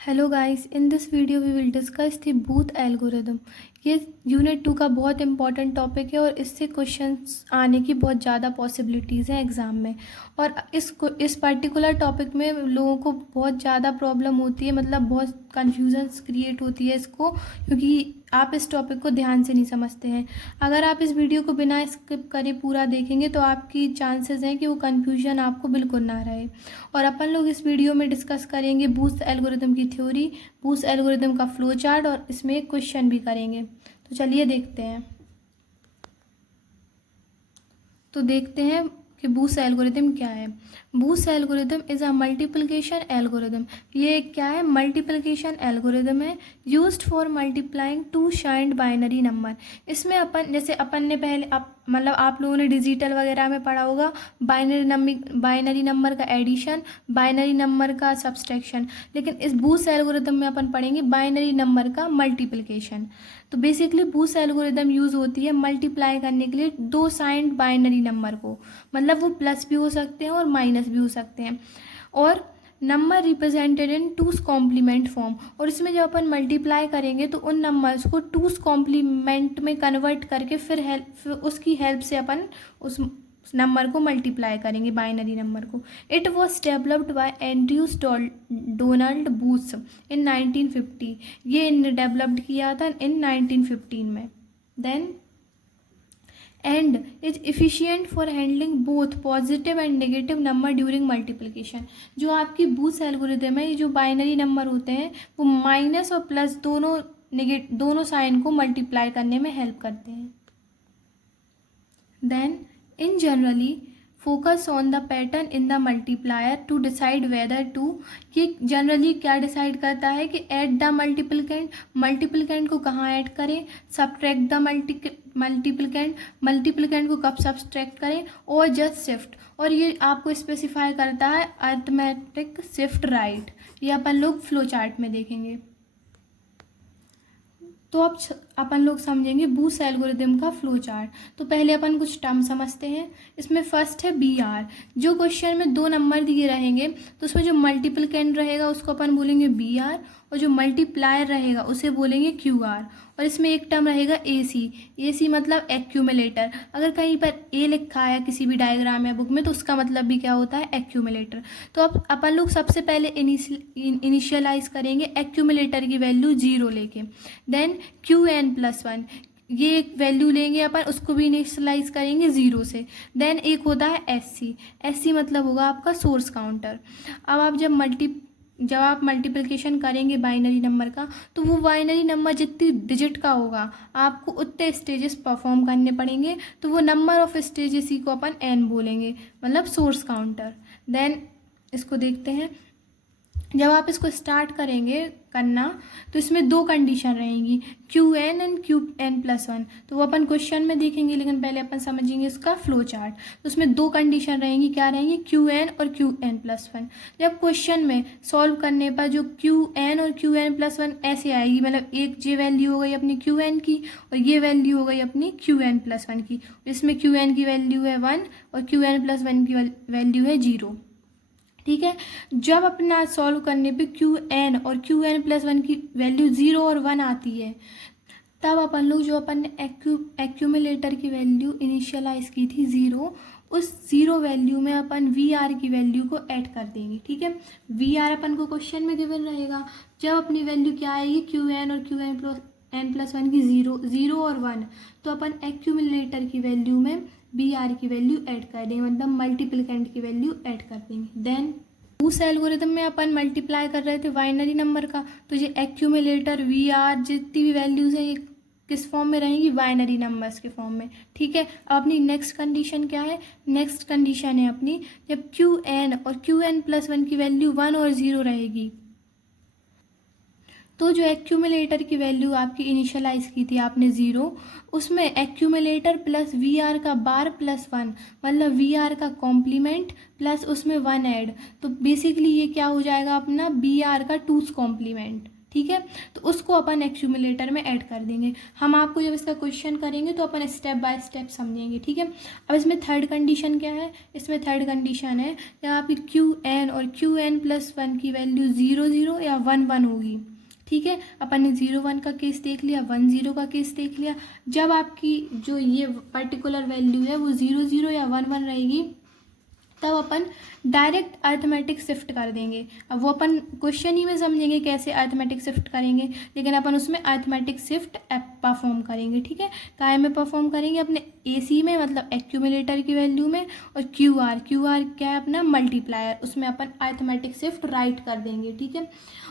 Hello guys, in this video we will discuss the Booth algorithm. ये unit 2 का बहुत important topic है और इससे क्वेश्चंस आने की बहुत ज़्यादा पॉसिबिलिटीज़ हैं एग्ज़ाम में। और इस पर्टिकुलर टॉपिक में लोगों को बहुत ज़्यादा प्रॉब्लम होती है, मतलब बहुत कन्फ्यूजन्स क्रिएट होती है इसको, क्योंकि आप इस टॉपिक को ध्यान से नहीं समझते हैं। अगर आप इस वीडियो को बिना स्किप करे पूरा देखेंगे तो आपकी चांसेस हैं कि वो कन्फ्यूजन आपको बिल्कुल ना रहे। और अपन लोग इस वीडियो में डिस्कस करेंगे बूस्ट एल्गोरिदम की थ्योरी, बूस्ट एल्गोरिदम का फ्लो चार्ट और इसमें एक क्वेश्चन भी करेंगे। तो चलिए देखते हैं। तो देखते हैं कि बूस्ट एल्गोरिदम क्या है। बूस्ट algorithm is a multiplication algorithm. ये क्या है? मल्टीप्लिकेशन एल्गोरिदम है, used for multiplying two signed binary number. इसमें अपन जैसे अपन ने पहले मतलब आप लोगों ने डिजिटल वगैरह में पढ़ा होगा बाइनरी नंबर का एडिशन, बाइनरी नंबर का सब्सट्रैक्शन, लेकिन इस बूस्ट एल्गोरिदम में अपन पढ़ेंगे बाइनरी नंबर का मल्टीप्लिकेशन। तो बेसिकली बूस्ट एल्गोरिदम यूज़ होती है मल्टीप्लाई करने के लिए दो साइंड बाइनरी नंबर को, मतलब वो प्लस भी हो सकते हैं और माइनस भी हो सकते हैं, और number represented in two's complement form. और इसमें जब अपन मल्टीप्लाई करेंगे तो उन नंबर्स को टूस कॉम्प्लीमेंट में कन्वर्ट करके फिर उसकी हेल्प से अपन उस नंबर को मल्टीप्लाई करेंगे, बाइनरी नंबर को। It was developed by Andrews Donald Booth in 1950। ये डेवलप्ड किया था इन 1915 में। Then and is efficient for handling both positive and negative number during multiplication. जो आपकी बूथ एल्गोरिदम है, ये जो बाइनरी नंबर होते हैं वो माइनस और प्लस दोनों साइन को मल्टीप्लाई करने में हेल्प करते हैं। Then in generally focus on the pattern in the multiplier to decide whether to. ये जनरली क्या डिसाइड करता है कि ऐड द मल्टीप्लिकेंट को कहाँ ऐड करें, सब्ट्रैक्ट द मल्टीप्लिकेंट को कब सब्ट्रैक्ट करें, और जस्ट शिफ्ट। और ये आपको स्पेसिफाई करता है अरिथमेटिक शिफ्ट राइट। ये अपन लोग फ्लो चार्ट में देखेंगे। तो अब अपन लोग समझेंगे बूस्ट एल्गोरिदम का फ्लो चार्ट। तो पहले अपन कुछ टर्म समझते हैं। इसमें फर्स्ट है BR। जो क्वेश्चन में दो नंबर दिए रहेंगे तो उसमें जो मल्टीप्लिकेंट रहेगा उसको अपन बोलेंगे BR, और जो मल्टीप्लायर रहेगा उसे बोलेंगे QR। और इसमें एक टर्म रहेगा AC मतलब एक्यूमुलेटर। अगर कहीं पर A लिखा है किसी भी डायग्राम या बुक में तो उसका मतलब भी क्या होता है? एक्यूमुलेटर। तो अब अपन लोग सबसे पहले इनिशियलाइज करेंगे एक्यूमुलेटर की वैल्यू 0 लेके। देन QN+1, ये एक वैल्यू लेंगे अपन, उसको भी इनिशियलाइज करेंगे 0 से। देन एक होता है SC मतलब होगा आपका सोर्स काउंटर। अब आप जब आप मल्टीप्लिकेशन करेंगे बाइनरी नंबर का तो वो बाइनरी नंबर जितनी डिजिट का होगा आपको उतने स्टेजेस परफॉर्म करने पड़ेंगे, तो वो नंबर ऑफ स्टेजेस ही को अपन N बोलेंगे, मतलब सोर्स काउंटर। देन इसको देखते हैं। जब आप इसको स्टार्ट करेंगे करना तो इसमें दो कंडीशन रहेंगी, QN एंड QN+1। तो वो अपन क्वेश्चन में देखेंगे, लेकिन पहले अपन समझेंगे इसका फ्लो चार्ट। तो उसमें दो कंडीशन रहेंगी, क्या रहेंगी? QN और QN+1। जब क्वेश्चन में सॉल्व करने पर जो QN और QN+1 ऐसे आएगी, मतलब एक ये वैल्यू हो गई अपनी QN की और ये वैल्यू हो गई अपनी QN+1 की। इसमें QN की वैल्यू है 1 और QN+1 की वैल्यू है 0। ठीक है। जब अपना सॉल्व करने पे QN और QN+1 की वैल्यू 0 और 1 आती है, तब अपन लोग जो अपन ने एक्यूमुलेटर की वैल्यू इनिशियलाइज की थी 0, उस 0 वैल्यू में अपन VR की वैल्यू को ऐड कर देंगे। ठीक है। VR अपन को क्वेश्चन में गिवन रहेगा। जब अपनी वैल्यू क्या आएगी? QN और QN+1 की 0 और 1, तो अपन एक्यूमुलेटर की वैल्यू में BR की वैल्यू ऐड कर देंगे, मतलब मल्टीप्लिकेंट की वैल्यू ऐड कर देंगे। देन उस एल्गोरिदम में अपन मल्टीप्लाई कर रहे थे बाइनरी नंबर का, तो ये एक्यूमुलेटर VR जितनी भी वैल्यूज़ हैं ये किस फॉर्म में रहेंगी? बाइनरी नंबर्स के फॉर्म में। ठीक है। अब अपनी नेक्स्ट कंडीशन क्या है? नेक्स्ट कंडीशन है अपनी, जब QN और QN+1 की वैल्यू 1 और 0 रहेगी, तो जो एक्यूमुलेटर की वैल्यू आपकी इनिशियलाइज की थी आपने 0, उसमें एक्यूमुलेटर प्लस VR का बार प्लस 1, मतलब VR का कॉम्प्लीमेंट प्लस उसमें 1 ऐड, तो बेसिकली ये क्या हो जाएगा अपना BR का 2's कॉम्प्लीमेंट। ठीक है। तो उसको अपन एक्यूमुलेटर में ऐड कर देंगे। हम आपको जब इसका क्वेश्चन करेंगे तो अपन स्टेप बाय स्टेप समझेंगे, ठीक है। अब इसमें थर्ड कंडीशन क्या है, इसमें थर्ड कंडीशन है यहाँ पे क्यू एन और क्यू एन प्लस वन की वैल्यू 0 0 या 1 1 होगी, ठीक है। अपन ने 0 1 का केस देख लिया, 1 0 का केस देख लिया। जब आपकी जो ये पर्टिकुलर वैल्यू है वो 0 0 या 1 1 रहेगी, तब अपन डायरेक्ट अर्थमेटिक शिफ्ट कर देंगे। अब वो अपन क्वेश्चन ही में समझेंगे कैसे अर्थमेटिक शिफ्ट करेंगे, लेकिन अपन उसमें अर्थमेटिक शिफ्ट परफॉर्म करेंगे, ठीक है। काय में परफॉर्म करेंगे, अपने एसी में मतलब एक्यूमुलेटर की वैल्यू में, और क्यू आर क्या है अपना मल्टीप्लायर, उसमें अपन अर्थमेटिक शिफ्ट राइट कर देंगे, ठीक है।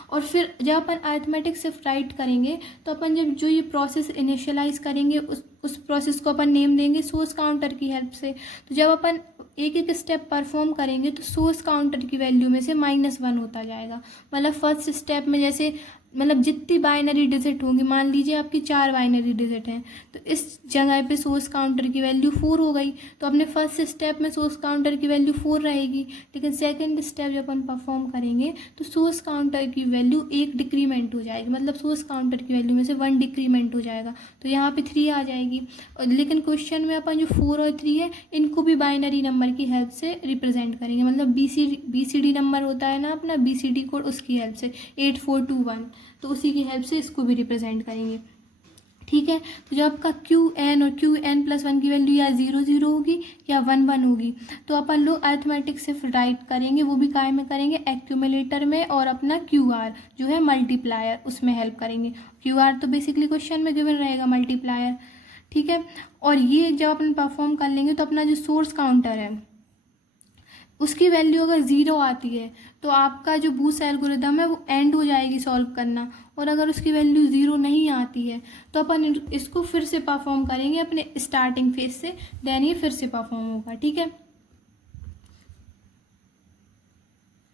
और फिर जब अपन अर्थमेटिक शिफ्ट राइट करेंगे तो अपन जब जो ये प्रोसेस इनिशियलाइज करेंगे उस प्रोसेस को अपन नेम देंगे सोर्स काउंटर की हेल्प से। तो जब अपन एक एक स्टेप परफॉर्म करेंगे तो सोर्स काउंटर की वैल्यू में से -1 होता जाएगा। मतलब फर्स्ट स्टेप में जैसे मतलब जितनी बाइनरी डिजिट होंगी, मान लीजिए आपकी 4 बाइनरी डिजिट हैं, तो इस जगह पे सोर्स काउंटर की वैल्यू 4 हो गई। तो अपने फर्स्ट स्टेप में सोर्स काउंटर की वैल्यू 4 रहेगी, लेकिन सेकंड स्टेप जब अपन परफॉर्म करेंगे तो सोर्स काउंटर की वैल्यू 1 डिक्रीमेंट हो जाएगी, मतलब सोर्स काउंटर की वैल्यू में से 1 डिक्रीमेंट हो जाएगा, तो यहाँ पे 3 आ जाएगी। लेकिन क्वेश्चन में अपन जो 4 और 3 है इनको भी बाइनरी नंबर की हेल्प से रिप्रेजेंट करेंगे, मतलब BCD नंबर होता है ना अपना BCD कोड, उसकी हेल्प से 8421, तो उसी की हेल्प से इसको भी रिप्रेजेंट करेंगे, ठीक है। तो जब आपका क्यू एन और क्यू एन प्लस वन की वैल्यू या 0 0 होगी या 1 1 होगी, तो अपन लोग अर्थमेटिक शिफ्ट राइट करेंगे, वो भी काय में करेंगे एक्यूमुलेटर में, और अपना क्यू आर जो है मल्टीप्लायर उसमें हेल्प करेंगे। क्यू आर तो बेसिकली क्वेश्चन में गिवन रहेगा मल्टीप्लायर, ठीक है। और ये जब अपन परफॉर्म कर लेंगे तो अपना जो सोर्स काउंटर है उसकी वैल्यू अगर 0 आती है तो आपका जो बूस्ट एल्गोरिदम है वो एंड हो जाएगी सॉल्व करना, और अगर उसकी वैल्यू 0 नहीं आती है तो अपन इसको फिर से परफॉर्म करेंगे अपने स्टार्टिंग फेज से, देन ये फिर से परफॉर्म होगा, ठीक है।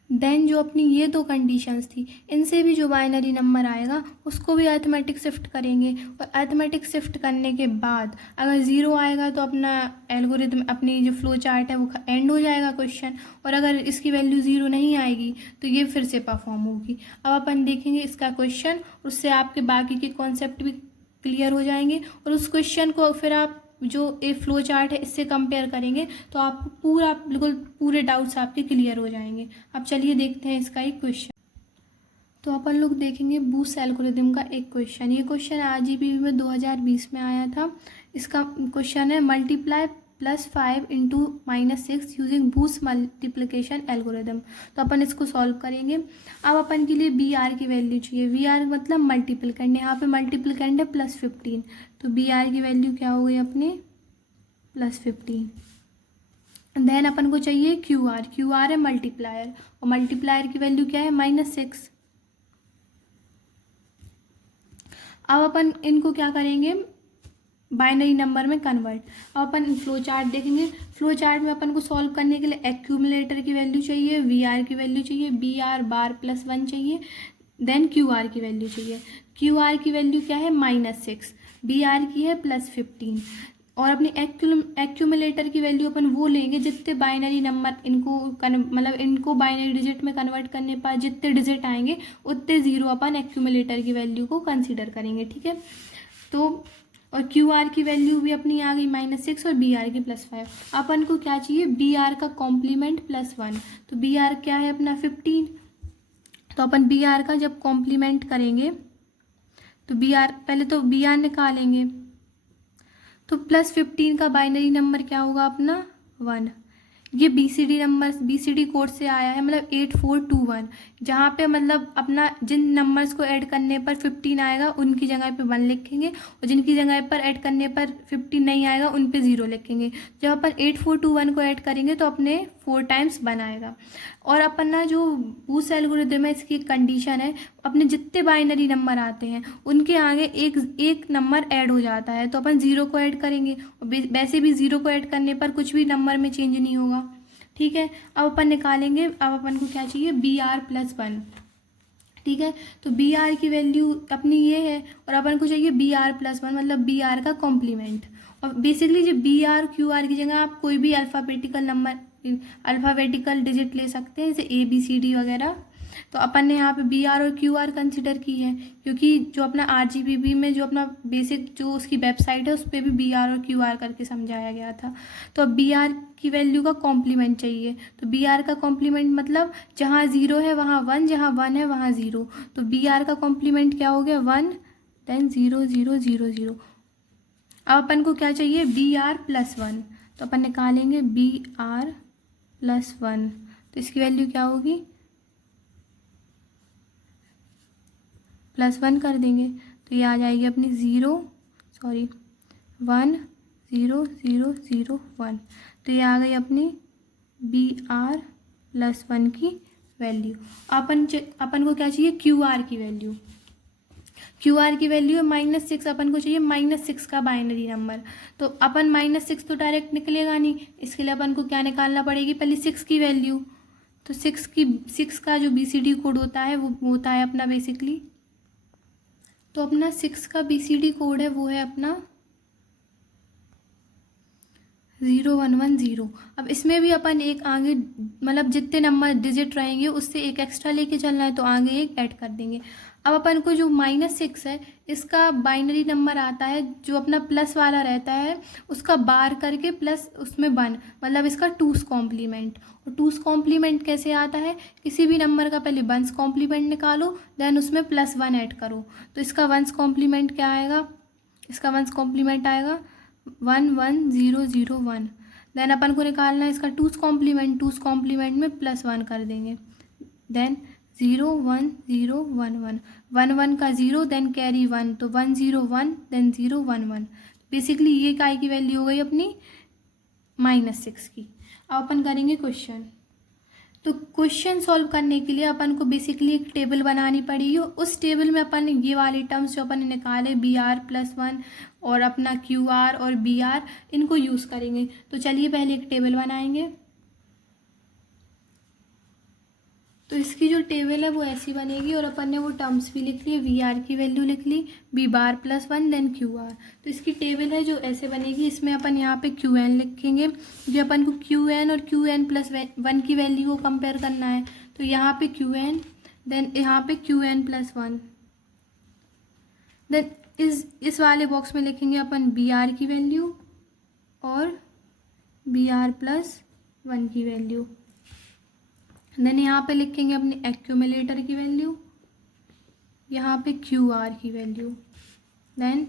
देन जो अपनी ये 2 कंडीशंस थी, इनसे भी जो बाइनरी नंबर आएगा उसको भी अर्थमेटिक शिफ्ट करेंगे, और अर्थमेटिक शिफ्ट करने के बाद अगर 0 आएगा तो अपना एल्गोरिदम, अपनी जो फ्लो चार्ट है वो एंड हो जाएगा क्वेश्चन, और अगर इसकी वैल्यू 0 नहीं आएगी तो ये फिर से परफॉर्म होगी। अब अपन देखेंगे इसका क्वेश्चन, उससे आपके बाकी के कॉन्सेप्ट भी क्लियर हो जाएंगे, और उस क्वेश्चन को फिर आप जो ए फ्लो चार्ट है इससे कंपेयर करेंगे तो आप पूरा बिल्कुल पूरे डाउट्स आपके क्लियर हो जाएंगे। अब चलिए देखते हैं इसका एक क्वेश्चन। तो अपन लोग देखेंगे बूस्ट एल्गोरिदम का एक क्वेश्चन। ये क्वेश्चन RGP में 2020 में आया था। इसका क्वेश्चन है multiply +5 × -6 using boost multiplication algorithm. तो अपन इसको सॉल्व करेंगे। अब अपन के लिए BR की वैल्यू चाहिए। BR मतलब मल्टीप्लिकेंड, यहाँ पे मल्टीप्लिकेंड है +15, तो BR की वैल्यू क्या हो गई अपने +15। देन अपन को चाहिए QR है मल्टीप्लायर, और मल्टीप्लायर की वैल्यू क्या है -6। अब अपन इनको क्या करेंगे, बाइनरी नंबर में कन्वर्ट। अब अपन फ्लो चार्ट देखेंगे। फ्लो चार्ट में अपन को सॉल्व करने के लिए एक्यूमुलेटर की वैल्यू चाहिए, VR की वैल्यू चाहिए, BR बार +1 चाहिए, देन QR की वैल्यू चाहिए। QR की वैल्यू क्या है -6, BR की है +15, और अपनी एक्यूमुलेटर की वैल्यू अपन वो लेंगे जितने बाइनरी नंबर इनको मतलब इनको बाइनरी डिजिट में कन्वर्ट करने पर जितने डिजिट आएंगे उतने 0 अपन एक्यूमुलेटर की वैल्यू को कंसीडर करेंगे, ठीक है। तो और QR की वैल्यू भी अपनी आ गई -6 और BR की +5। अपन को क्या चाहिए, BR का कॉम्प्लीमेंट +1, तो BR क्या है अपना 15। तो अपन BR का जब कॉम्प्लीमेंट करेंगे तो BR पहले तो BR निकालेंगे, तो +15 का बाइनरी नंबर क्या होगा अपना 1। ये BCD कोड से आया है, मतलब 8421, जहाँ पे मतलब अपना जिन नंबर्स को ऐड करने पर 15 आएगा उनकी जगह पे 1 लिखेंगे, और जिनकी जगह पर ऐड करने पर 15 नहीं आएगा उन पे 0 लिखेंगे। जब अपन 8421 को ऐड करेंगे तो अपने 4 टाइम्स 1 आएगा। और अपन ना जो बूस्ट एल्गोरिथम है इसकी कंडीशन है, अपने जितने बाइनरी नंबर आते हैं उनके आगे एक नंबर ऐड हो जाता है, तो अपन 0 को ऐड करेंगे, और वैसे भी 0 को ऐड करने पर कुछ भी नंबर में चेंज नहीं होगा, ठीक है। अब अपन निकालेंगे। अब अपन को क्या चाहिए, BR +1, ठीक है। तो BR की वैल्यू अपनी ये है, और अपन को चाहिए BR +1 मतलब BR का कॉम्प्लीमेंट। और बेसिकली जो BR QR की जगह आप कोई भी अल्फ़ाबेटिकल डिजिट ले सकते हैं, जैसे ABCD वगैरह। तो अपन ने यहाँ पे बी आर और क्यू आर कंसिडर की है, क्योंकि जो अपना आरजीबीबी में जो अपना बेसिक जो उसकी वेबसाइट है उस पर भी बी आर और क्यू आर करके समझाया गया था। तो अब बी आर की वैल्यू का कॉम्प्लीमेंट चाहिए, तो बी आर का कॉम्प्लीमेंट मतलब जहाँ ज़ीरो है वहाँ वन, जहाँ वन है वहाँ ज़ीरो। तो बी आर का कॉम्प्लीमेंट क्या हो गया, one, than zero zero zero zero. अब अपन को क्या चाहिए, बी आर प्लस वन, तो अपन निकालेंगे बी आर प्लस वन, तो इसकी वैल्यू क्या होगी, प्लस वन कर देंगे तो ये आ जाएगी अपनी one zero zero zero one. तो ये आ गई अपनी बी आर प्लस वन की वैल्यू। अपन को क्या चाहिए, क्यू आर की वैल्यू। क्यू आर की वैल्यू है -6, अपन को चाहिए -6 का बाइनरी नंबर। तो अपन -6 तो डायरेक्ट निकलेगा नहीं, इसके लिए अपन को क्या निकालना पड़ेगी, पहले 6 की वैल्यू। तो 6 का जो BCD कोड होता है वो होता है अपना बेसिकली, तो अपना 6 का BCD कोड है वो है अपना 0110। अब इसमें भी अपन एक आगे मतलब जितने नंबर डिजिट रहेंगे उससे एक एक्स्ट्रा लेके चलना है, तो आगे एक ऐड कर देंगे। अब अपन को जो -6 है इसका बाइनरी नंबर आता है जो अपना प्लस वाला रहता है उसका बार करके प्लस उसमें वन, मतलब इसका टूस कॉम्प्लीमेंट। और टूस कॉम्प्लीमेंट कैसे आता है, किसी भी नंबर का पहले वंस कॉम्प्लीमेंट निकालो देन उसमें +1 ऐड करो। तो इसका वंस कॉम्प्लीमेंट क्या आएगा, इसका वंस कॉम्प्लीमेंट आएगा 11001। देन अपन को निकालना है इसका टूस कॉम्प्लीमेंट में +1 कर देंगे, देन 01011, 11 का 0 देन कैरी 1, तो 101 देन 011। बेसिकली ये काय की वैल्यू हो गई अपनी -6 की। अब अपन करेंगे क्वेश्चन। तो क्वेश्चन सॉल्व करने के लिए अपन को बेसिकली एक टेबल बनानी पड़ेगी, उस टेबल में अपन ये वाले टर्म्स जो अपन ने निकाले बी आर प्लस वन और अपना क्यू आर और बी आर, इनको यूज़ करेंगे। तो चलिए पहले एक टेबल बनाएंगे। तो इसकी जो टेबल है वो ऐसी बनेगी और अपन ने वो टर्म्स भी लिख लिए, वी आर की वैल्यू लिख ली, B bar plus one then Q R. तो इसकी टेबल है जो ऐसे बनेगी, इसमें अपन यहाँ पे क्यू एन लिखेंगे, जो अपन को क्यू एन और क्यू एन प्लस वन की वैल्यू को कंपेयर करना है। तो यहाँ पे क्यू एन देन यहाँ पे Q n plus one, then इस वाले बॉक्स में लिखेंगे अपन बी आर की वैल्यू और बी आर प्लस वन की वैल्यू। देन यहाँ पे लिखेंगे अपने एक्यूमुलेटर की वैल्यू, यहाँ पे क्यू आर की value, then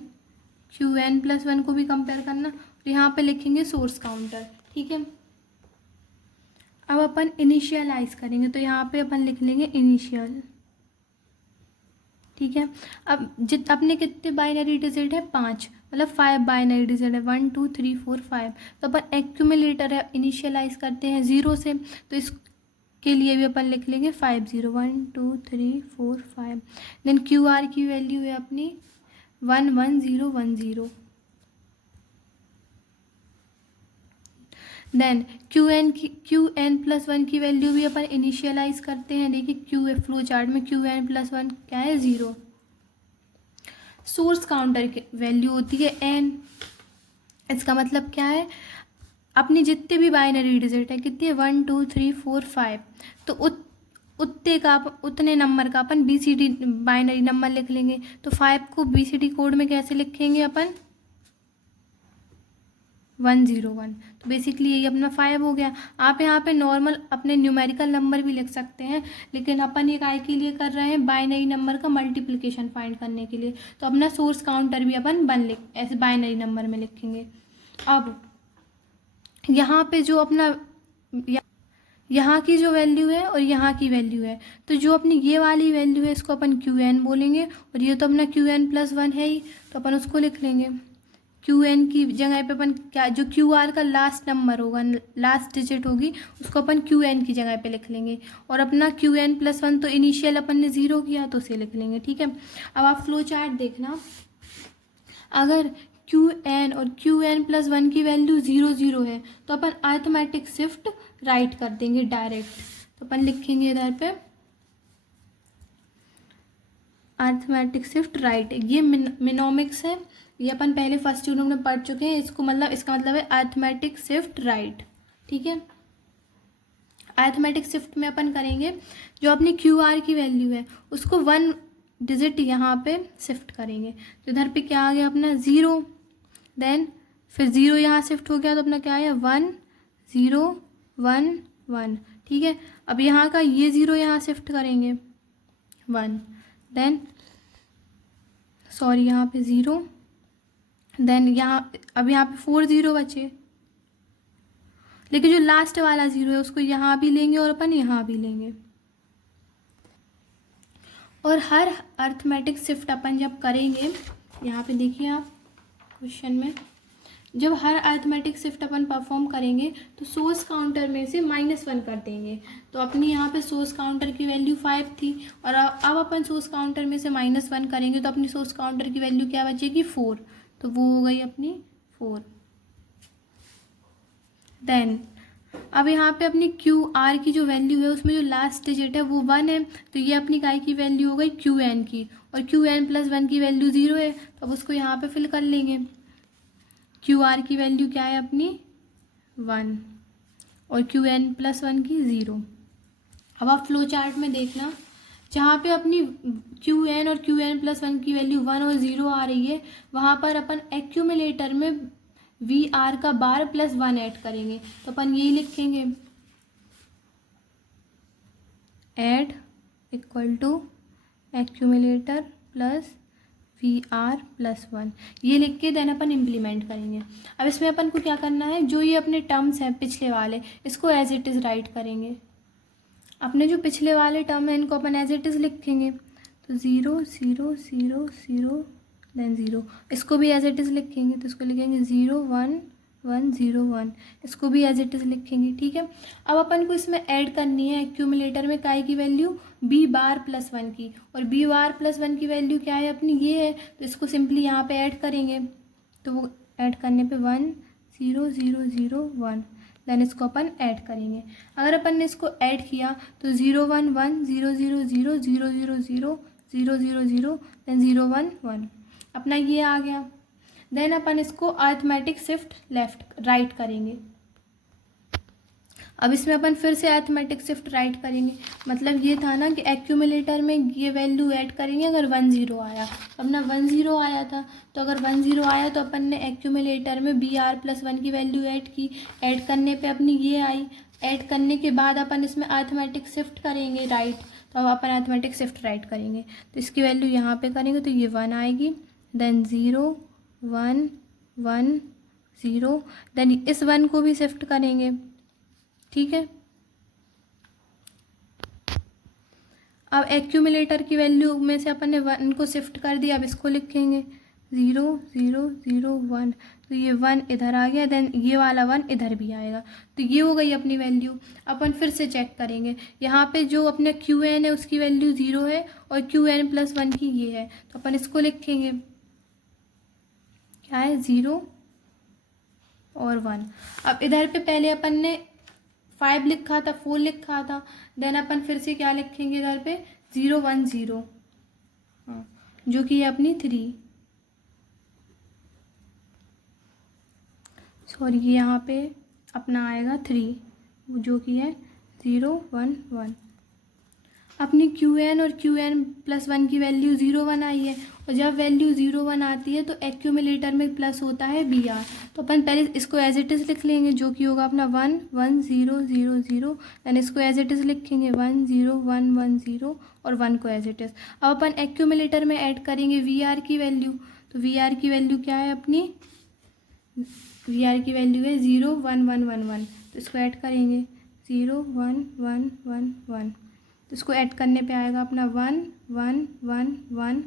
Q n plus one को भी कंपेयर करना, और यहाँ पे लिखेंगे सोर्स काउंटर। ठीक है, अब अपन इनिशियलाइज करेंगे, तो यहाँ पे अपन लिख लेंगे इनिशियल। ठीक है, अब अपने कितने बाइनरी डिजिट है, 5, मतलब 5 बाइनरी डिजिट है, 1 2 3 4 5। तो अपन एक्यूमुलेटर है इनिशियलाइज करते हैं 0 से, तो इस के लिए भी अपन लिख लेंगे 5 0 1 2 3 4 5। देन क्यू आर की वैल्यू है अपनी 1 1 0 1 0। Then Q n plus one की वैल्यू भी अपन इनिशियलाइज करते हैं। देखिए क्यू फ्लो चार्ट में क्यू एन प्लस वन क्या है, 0। सोर्स काउंटर की वैल्यू होती है n, इसका मतलब क्या है, अपनी जितने भी बाइनरी डिजिट है कितने 1 2 3 4 5, तो उतने नंबर का अपन BCD बाइनरी नंबर लिख लेंगे। तो 5 को BCD कोड में कैसे लिखेंगे अपन, 101। तो बेसिकली यही अपना 5 हो गया। आप यहाँ पे नॉर्मल अपने न्यूमेरिकल नंबर भी लिख सकते हैं, लेकिन अपन ये काय के लिए कर रहे हैं, बाइनरी नंबर का मल्टीप्लिकेशन फाइंड करने के लिए। तो अपना सोर्स काउंटर भी अपन ऐसे बाइनरी नंबर में लिखेंगे। अब यहाँ पे जो अपना यहाँ की जो वैल्यू है और यहाँ की वैल्यू है, तो जो अपनी ये वाली वैल्यू है इसको अपन क्यू एन बोलेंगे, और ये तो अपना क्यू एन प्लस वन है ही, तो अपन उसको लिख लेंगे। क्यू एन की जगह पे अपन क्या, जो क्यू आर का लास्ट नंबर होगा, लास्ट डिजिट होगी, उसको अपन क्यू एन की जगह पे लिख लेंगे। और अपना क्यू एन प्लस वन तो इनिशियल अपन ने 0 किया तो उसे लिख लेंगे। ठीक है, अब आप फ्लो चार्ट देखना, अगर क्यू एन और क्यू एन प्लस वन की वैल्यू 0 0 है तो अपन अरिथमेटिक शिफ्ट राइट कर देंगे डायरेक्ट। तो अपन लिखेंगे इधर पे अरिथमेटिक शिफ्ट राइट, ये मिनोमिक्स है, ये अपन पहले फर्स्ट यूनिट में पढ़ चुके हैं, इसको मतलब इसका मतलब है अरिथमेटिक शिफ्ट राइट। ठीक है, अरिथमेटिक शिफ्ट में अपन करेंगे, जो अपनी क्यू आर की वैल्यू है उसको 1 डिजिट यहाँ पे शिफ्ट करेंगे। तो इधर पे क्या आ गया अपना 0, देन फिर 0 यहाँ शिफ्ट हो गया तो अपना क्या आया 1 0 1 1। ठीक है, अब यहाँ का ये 0 यहाँ शिफ्ट करेंगे 1, देन सॉरी यहाँ पे 0, देन यहाँ अब यहाँ पे 4 0 बचे, लेकिन जो लास्ट वाला 0 है उसको यहाँ भी लेंगे और अपन यहाँ भी लेंगे। और हर अरिथमेटिक शिफ्ट अपन जब करेंगे, यहाँ पे देखिए आप क्वेश्चन में, जब हर अरिथमेटिक शिफ्ट अपन परफॉर्म करेंगे तो सोर्स काउंटर में से -1 कर देंगे। तो अपनी यहाँ पे सोर्स काउंटर की वैल्यू 5 थी और अब अपन सोर्स काउंटर में से -1 करेंगे तो अपनी सोर्स काउंटर की वैल्यू क्या बचेगी 4, तो वो हो गई अपनी 4। देन अब यहाँ पे अपनी क्यू आर की जो वैल्यू है उसमें जो लास्ट डिजिट है वो 1 है, तो ये अपनी काय की वैल्यू हो गई क्यू एन की, और क्यू एन प्लस 1 की वैल्यू 0 है, तो अब उसको यहाँ पे फिल कर लेंगे। क्यू आर की वैल्यू क्या है अपनी 1 और क्यू एन प्लस 1 की 0। अब आप फ्लो चार्ट में देखना, जहाँ पे अपनी क्यू एन और क्यू एन प्लस 1 की वैल्यू 1 और 0 आ रही है, वहाँ पर अपन एक्यूमुलेटर में वी आर का बार प्लस 1 ऐड करेंगे। तो अपन यही लिखेंगे add equal to accumulator plus V R plus 1, ये लिख के देन अपन इम्प्लीमेंट करेंगे। अब इसमें अपन को क्या करना है, जो ये अपने टर्म्स हैं पिछले वाले, इसको एज इट इज़ राइट करेंगे। अपने जो पिछले वाले टर्म हैं इनको अपन एज इट इज़ लिखेंगे, तो 0 0 0 0 देन 0, इसको भी एज इट इज़ लिखेंगे, तो इसको लिखेंगे 0 1 1 0 1, इसको भी एज इट इज़ लिखेंगे। ठीक है, अब अपन को इसमें ऐड करनी है एक्यूमुलेटर में काय की वैल्यू बी बार प्लस 1 की, और बी बार प्लस 1 की वैल्यू क्या है अपनी ये है, तो इसको सिंपली यहाँ पे ऐड करेंगे। तो वो ऐड करने पे 1 0 0 0 1, देन इसको अपन ऐड करेंगे। अगर अपन ने इसको ऐड किया तो 0 1 1 0 0 0 0 0 0 0 0 0 देन 0 1 1, अपना ये आ गया। देन अपन इसको अरिथमेटिक शिफ्ट लेफ्ट राइट करेंगे। अब इसमें अपन फिर से अरिथमेटिक शिफ्ट राइट करेंगे, मतलब ये था ना कि एक्यूमुलेटर में ये वैल्यू ऐड करेंगे अगर 1 0 आया, अपना 1 0 आया था, तो अगर 1 0 आया तो अपन ने एक्यूमुलेटर में बी आर प्लस 1 की वैल्यू ऐड की, ऐड करने पे अपनी ये आई, ऐड करने के बाद अपन इसमें अरिथमेटिक शिफ्ट करेंगे राइट, तो अब अपन अरिथमेटिक शिफ्ट राइट करेंगे, तो इसकी वैल्यू यहाँ पे करेंगे तो ये 1 आएगी, देन 0 1 1 0, देन इस 1 को भी शिफ्ट करेंगे। ठीक है, अब एक्यूमुलेटर की वैल्यू में से अपन ने 1 को शिफ्ट कर दिया, अब इसको लिखेंगे 0 0 0 1, तो ये 1 इधर आ गया, देन ये वाला 1 इधर भी आएगा, तो ये हो गई अपनी वैल्यू। अपन फिर से चेक करेंगे, यहाँ पे जो अपने क्यू एन है उसकी वैल्यू 0 है और क्यू एन प्लस 1 की ये है, तो अपन इसको लिखेंगे क्या है 0 और 1। अब इधर पे पहले अपन ने 5 लिखा था, 4 लिखा था, देन अपन फिर से क्या लिखेंगे इधर पे 0 1 0, हाँ, जो कि है अपनी 3, सॉरी ये यहाँ पे अपना आएगा 3, जो कि है 0 1 1। अपनी क्यू एन और क्यू एन प्लस 1 की वैल्यू 0 1 आई है, और जब वैल्यू 0 1 आती है तो एक्यूमुलेटर में प्लस होता है बी आर, तो अपन पहले इसको एज इट इज़ लिख लेंगे, जो कि होगा अपना 1 1 0 0 0, देन इसको एज इट इज़ लिखेंगे 1 0 1 1 0 और 1 को एज इट इज़। अब अपन एक्यूमुलेटर में ऐड करेंगे वी आर की वैल्यू, तो वी आर की वैल्यू क्या है अपनी, वी आर की वैल्यू है 0 1 1 1 1, तो इसको ऐड करेंगे 0 1 1 1 1, तो इसको ऐड करने पे आएगा अपना 1 1 1 1,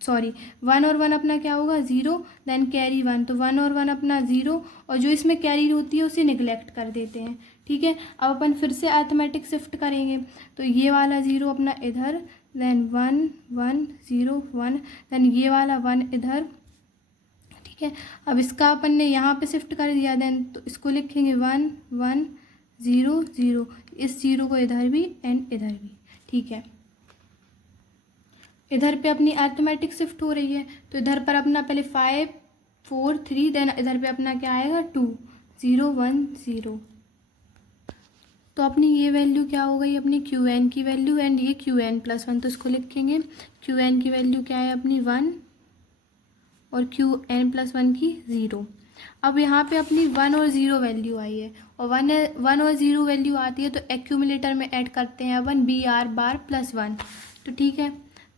सॉरी 1 और 1 अपना क्या होगा 0, देन कैरी 1, तो 1 और 1 अपना 0, और जो इसमें कैरी होती है उसे निगलेक्ट कर देते हैं। ठीक है, अब अपन फिर से अरिथमेटिक शिफ्ट करेंगे, तो ये वाला 0 अपना इधर, देन 1 1 0 1, देन ये वाला 1 इधर। ठीक है, अब इसका अपन ने यहाँ पे शिफ्ट कर दिया, देन तो इसको लिखेंगे 1 1 0 0, इस 0 को इधर भी एंड इधर भी। ठीक है, इधर पे अपनी अरिथमेटिक शिफ्ट हो रही है, तो इधर पर अपना पहले 5 4 3, देन इधर पे अपना क्या आएगा 2 0 1 0। तो अपनी ये वैल्यू क्या हो गई, अपनी क्यू एन की वैल्यू, एंड ये क्यू एन प्लस वन, तो इसको लिखेंगे क्यू एन की वैल्यू क्या है अपनी 1 और क्यू एन प्लस वन की 0। अब यहाँ पे अपनी 1 और 0 वैल्यू आई है, और 1 और 0 वैल्यू आती है तो एक्यूमुलेटर में ऐड करते हैं अपन बी आर बार प्लस 1। तो ठीक है,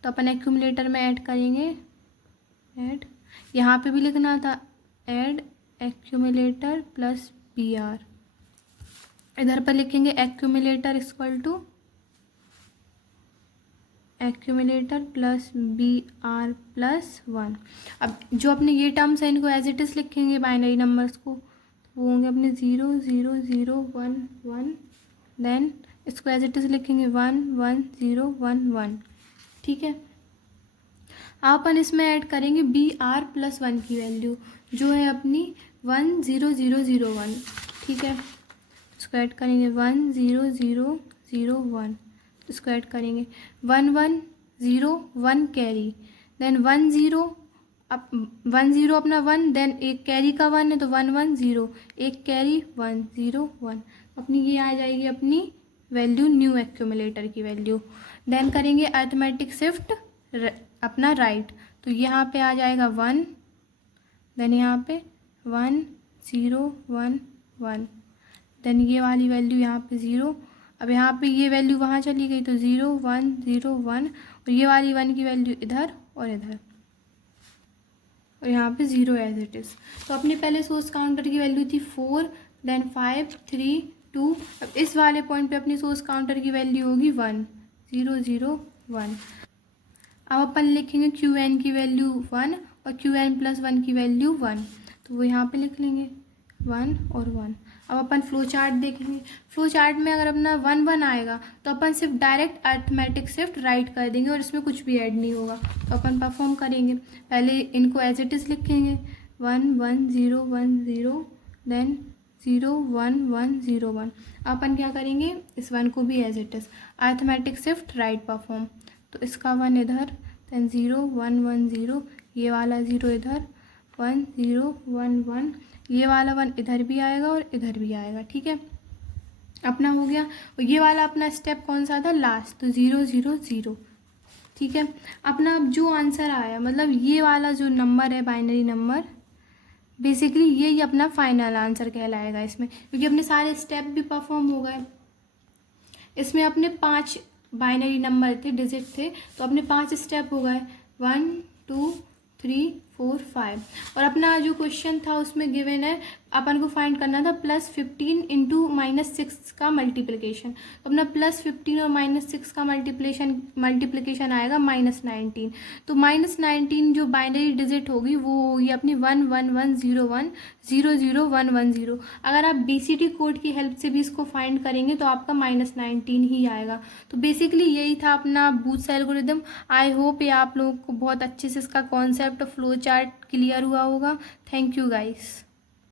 तो अपन एक्यूमुलेटर में ऐड करेंगे, ऐड यहाँ पे भी लिखना था add accumulator plus B R, इधर पर लिखेंगे accumulator equal to accumulator plus B R plus 1। अब जो अपने ये टर्म्स हैं इनको एज इट इज़ लिखेंगे बाइनरी नंबर्स को, तो वो होंगे अपने 0 0 0 1 1, देन इसको एज इट इज़ लिखेंगे 1 1 0 1 1। ठीक है, अपन इसमें ऐड करेंगे बी आर प्लस 1 की वैल्यू जो है अपनी 1 0 0 0 1। ठीक है, इसको ऐड करेंगे 1 0 0 0 1, इसको ऐड करेंगे 1 1 0 1 कैरी, देन 1 0, अब 1 0 अपना 1, देन एक कैरी का 1 है तो 1 1 0, एक कैरी 1 0 1, अपनी ये आ जाएगी अपनी वैल्यू न्यू एक्यूमुलेटर की वैल्यू। देन करेंगे अरिथमेटिक शिफ्ट अपना राइट, तो यहाँ पे आ जाएगा 1, देन यहाँ पे 1 0 1 1, देन ये वाली वैल्यू यहाँ पे 0, अब यहाँ पे ये वैल्यू वहाँ चली गई तो 0 1 0 1, और ये वाली 1 की वैल्यू इधर और इधर, और यहाँ पे 0 एज इट इज़। तो अपने पहले सोर्स काउंटर की वैल्यू थी 4, देन 5 3 2, अब इस वाले पॉइंट पे अपनी सोर्स काउंटर की वैल्यू होगी 1 0 0 1। अब अपन लिखेंगे क्यू एन की वैल्यू 1 और क्यू एन प्लस 1 की वैल्यू 1, तो वो यहाँ पे लिख लेंगे 1 और 1। अब अपन फ्लो चार्ट देखेंगे, फ्लो चार्ट में अगर अपना 1 1 आएगा तो अपन सिर्फ डायरेक्ट अरिथमेटिक शिफ्ट राइट कर देंगे और इसमें कुछ भी ऐड नहीं होगा। तो अपन परफॉर्म करेंगे, पहले इनको एज इट इज़ लिखेंगे 1 1 0 1 0, देन 0 1 1 0 1। अपन क्या करेंगे, इस 1 को भी as it is arithmetic shift right perform, तो इसका 1 इधर, देन 0 1 1 0, ये वाला 0 इधर, 1 0 1 1, ये वाला 1 इधर भी आएगा और इधर भी आएगा। ठीक है, अपना हो गया। और ये वाला अपना स्टेप कौन सा था, लास्ट, तो 0 0 0। ठीक है, अपना अब जो आंसर आया, मतलब ये वाला जो नंबर है बाइनरी नंबर, बेसिकली यही अपना फाइनल आंसर कहलाएगा इसमें, क्योंकि अपने सारे स्टेप भी परफॉर्म हो गए। इसमें अपने 5 बाइनरी नंबर थे, डिजिट थे, तो अपने 5 स्टेप हो गए, 1 2 3 4 5। और अपना जो क्वेश्चन था उसमें गिवन है अपन को फाइंड करना था +15 इंटू -6 का मल्टीप्लिकेशन, तो अपना +15 और -6 का मल्टीप्लिकेशन आएगा -19। तो -19 जो बाइनरी डिजिट होगी वो होगी अपनी 1 1 1 0 1 0 0 1 1 0। अगर आप BCD कोड की हेल्प से भी इसको फाइंड करेंगे तो आपका -19 ही आएगा। तो बेसिकली यही था अपना बूथ सेल एल्गोरिथम। आई होप ये आप लोगों को बहुत अच्छे से इसका कॉन्सेप्ट और फ्लो चार्ट क्लियर हुआ होगा। Thank you guys.